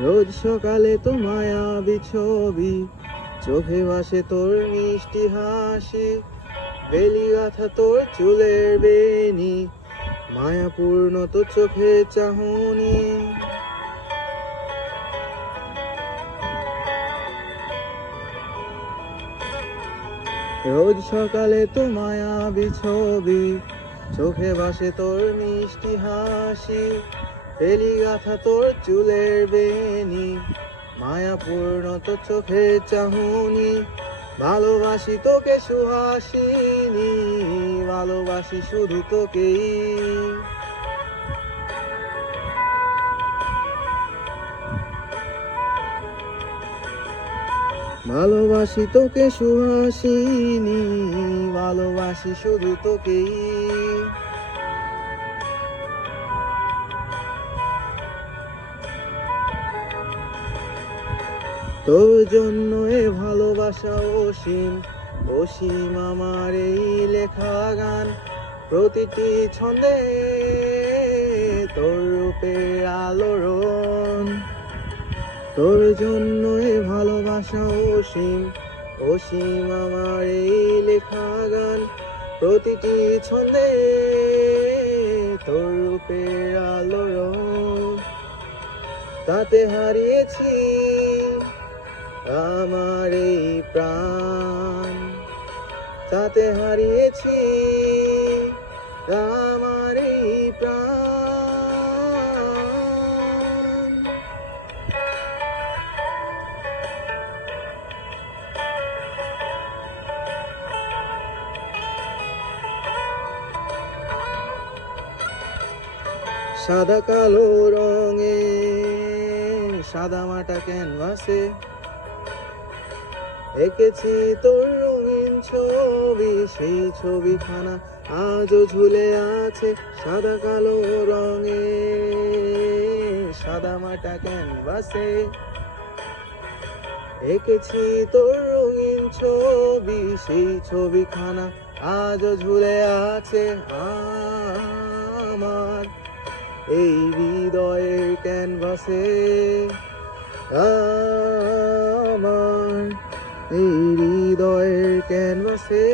রোজ সকালে তো মায়াবী ছবি, চোখে ভাসে তোর মিষ্টি হাসি, বেলি গাথা তোর চুলের বেনি, মায়াপূর্ণ তো চোখে চাহনি। রোজ সকালে তো মায়াবী ছবি, চোখে ভাসে তোর মিষ্টি হাসি, বেলি গাথা তোর চুলের বেনি, মায়াপূর্ণ তো চোখে চাহনি। ভালোবাসি তোকে সুহাসিনী, ভালোবাসি শুধু তোকেই। ভালোবাসি তোকে সুহাসিনী, ভালোবাসি শুধু তোকেই। তোর জন্য এ ভালোবাসা অসীম, অসীম আমার এই লেখা গান। প্রতিটি ছন্দে তোর রূপের আলোড়ন। তোর জন্য এ ভালোবাসা অসীম, অসীম আমার এই লেখা গান। প্রতিটি ছন্দে তোর রূপের আলোড়ন। তাতে হারিয়েছি আমার এই প্রাণ, তাতে হারিয়েছি আমার এই প্রাণ। সাদা কালো রঙে সাদা মাটা ক্যানভাসে এঁকেছি তোর রঙিন ছবি, সেই ছবিখানা আজও ঝুলে আছে সাদা কালো রঙে সাদা মাটা ক্যানভাসে। এঁকেছি তোর রঙিন ছবি, সেই ছবিখানা আজও ঝুলে আছে আমার এই হৃদয়ের ক্যানভাসে। আমার এই হৃদয়ের ক্যানভাসে।